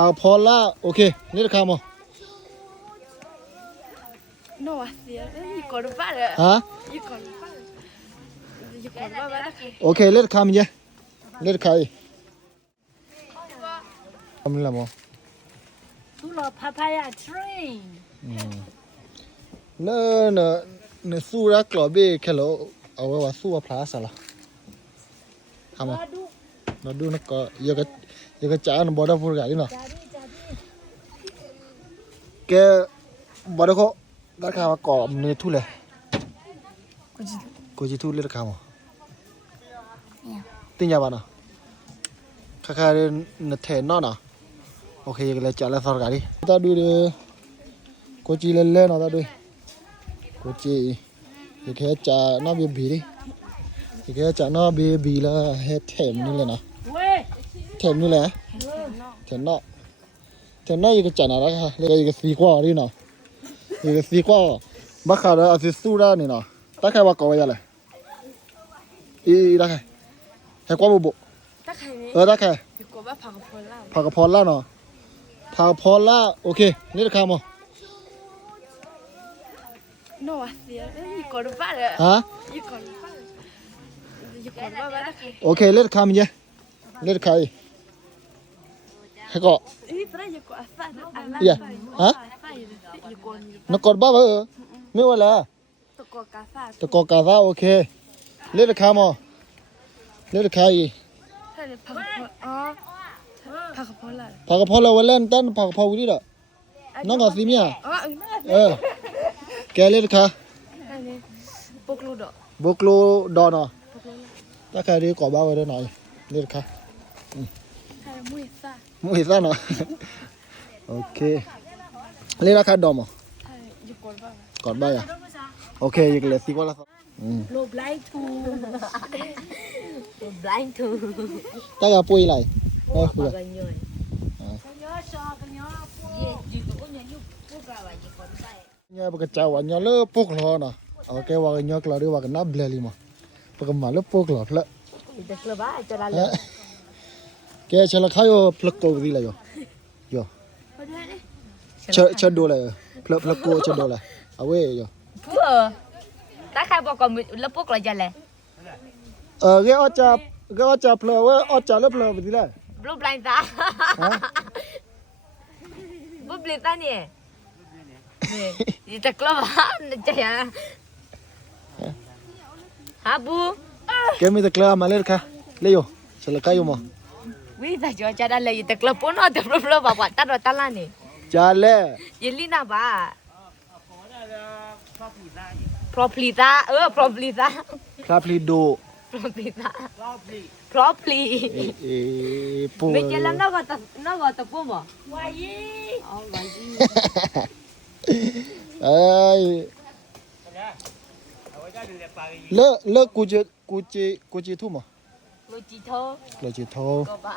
เอาพอละโอเคนี่ราคามั้ง No, así, y corvar. ฮะ Y corvar. Y corvar, ¿verdad? โอเคเลือดคำเยอะเลือดใครทำนี่ละมั้ง Tu lo papaya tree. เนื้อสู้รักกรอบเบ้แค่เราเอาไว้ว่าสู้ว่าพลาสละทำมั้งเราดูนักก็ยังก็จ้าหนูบอดาพูดกันดิเนาะ แกบอกได้เขาราคาว่าก่อเนื้อทุเรศกูจะทุเรศราคามั้งติ้งยาบ้านอ่ะค่าเนื้อแทนนอนอ่ะโอเคยังเลยจ่ายแล้วสอดกันดิตาดูดิกูจีเล่นๆเนาะตาดูกูจียังแค่จ่ายน้าเบบีดิยังแค่จ่ายน้าเบบีแล้วให้แถมนี่เลยนะ Weh. แถมนี่แหละแถมนอกแถมนอกยังก็จ่ายนะราคาเลยยังก็สีกว่าดิเนาะยังก็สีกว่าบ้าขาดเอาสิสู้ได้นี่เนาะตาแค่ว่าก่อไว้ยังไงอีตาแค่ให้กว่าบุบ Está cañón. ตาแค่ Y corvar para por la. ผักกระเพาะละเนาะผักกระเพาะละโอเคนี่ราคามั้ง No, así, y corvar. ฮะ Y corvar. Y corvar, ¿verdad? โอเคเลือดคำเยอะเลือดใครให้ก็ Y trae y corvar. อย่าฮะ Y con. นักกอดบ้าไม่ว่าแล้ว Tocó cazar. ตะกอกาซาโอเคเลือดคำมั้งเลือดใคร Sale para por. Ah. Para por la. ผักกระเพาะเราวันเล่นเต้นผักกระเพาะวิธีละน้องก็สิเมีย Ah, no. แกเลือดค่ะ Sale. Pocludo. บุกโลดอนอ่ะถ้าใครดีกว่าบ้าไว้ได้หน่อยเลือดค่ะ Sale muy sa. มุ้ยซ่าเนาะโอเคเลือดราคาดอมอ่ะ Sale y corvar. กอดบ้าอ่ะโอเคยังเหลือสิกว่าละ Lo blind to. Lo blind to. ถ้าจะปุยอะไรเออปุย Ganyo. Ganyo siya, ganyo. Ye, di ko niya yung puga wa ni kon sai. เนี่ยปกติวันนี้เลิกพวกเราเนาะโอเคว่ากันยกเราด้วยว่ากันนับเลยลิมั้งปกติมาเลิกพวกเราละ Ito sa ba ito la. แกเชลข้าวพลักโกดีเลยโยเชดูเลยพลักโกเชดูเลยเอาไว้โย Pu. Ta khai bo kon lepuk la ja le. แกอาจจะพลักว่าอาจจะเลิกพลักดีเลย Blue blind ta. ฮะ Bu blind ta ni. Ni, ito klo ba na ja ya. Ha bu. แกมีแต่กล้ามาเล่นค่ะเลยโยเชลข้าวมั้ง Wi ta jo ja da le ito klo po no te blue ba wa ta ro ta la ni. จ้าเล่ Yelina ba. Proplita, proplita. พลาพลีโด Proplita. Propli. ปู Me jalan no go to pomo. Wayi. Oh, wayi. เอ้ยเลิกกูจะทุ่มอ่ะ Lo chi tho. เราจะโทร Go ba